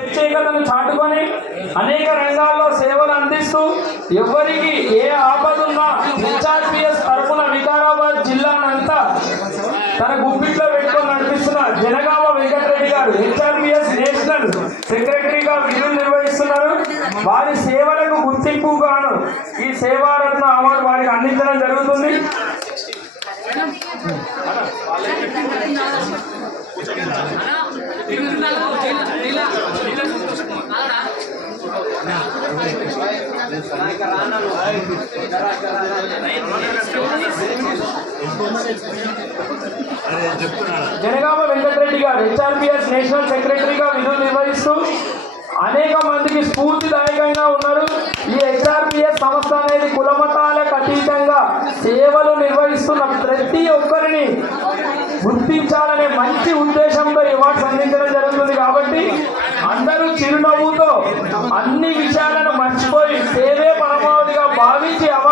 ప్రత్యేకతను చాటుకొని అనేక రంగాల్లో సేవలు అందిస్తూ ఎవరికి ఏ ఆపదున్నా హెచ్ఆర్పిఎస్ తరఫున వికారాబాద్ జిల్లానంతా తన గుప్పిట్లో పెట్టుకొని నడిపిస్తున్న జనగామ వెంకటరెడ్డి గారు హెచ్ఆర్పిఎస్ నేషనల్ సెక్రటరీగా విధులు నిర్వహిస్తున్నారు. వారి సేవలకు గుర్తింపుగాను ఈ సేవారత్న అవార్డు వారికి అందించడం జరుగుతుంది. జనగామ వెంకటరెడ్డి గారు హెచ్ఆర్పిఎస్ నేషనల్ సెక్రటరీగా విధులు నిర్వహిస్తూ అనేక మందికి స్ఫూర్తిదాయకంగా ఉన్నారు. ఈ హెచ్ఆర్పిఎస్ సంస్థ అనేది కులమతాలకు అతీతంగా సేవలు నిర్వహిస్తున్న ప్రతి ఒక్కరిని గుర్తించాలనే మంచి ఉద్దేశంతో ఈ అవార్డ్స్ అందించడం జరుగుతుంది కాబట్టి అందరూ చిరునవ్వుతో అన్ని విషయాలను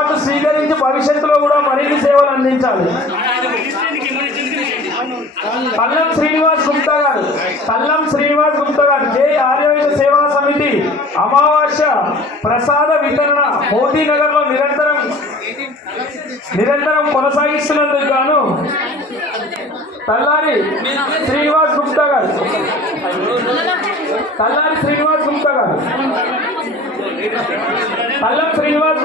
అలవాటు స్వీకరించి భవిష్యత్తులో కూడా మరిన్ని సేవలు అందించాలి. పల్లం శ్రీనివాస్ గుప్తా గారు పల్లం శ్రీనివాస్ గుప్తా గారు జై ఆర్యవైశ్య సేవా సమితి అమావాస్య ప్రసాద వితరణ మోదీనగర్లో నిరంతరం నిరంతరం కొనసాగిస్తున్నందుకు గాను తల్లారి శ్రీనివాస్ గుప్తా గారు తల్లారి శ్రీనివాస్ గుప్తా గారు పల్లం శ్రీనివాస్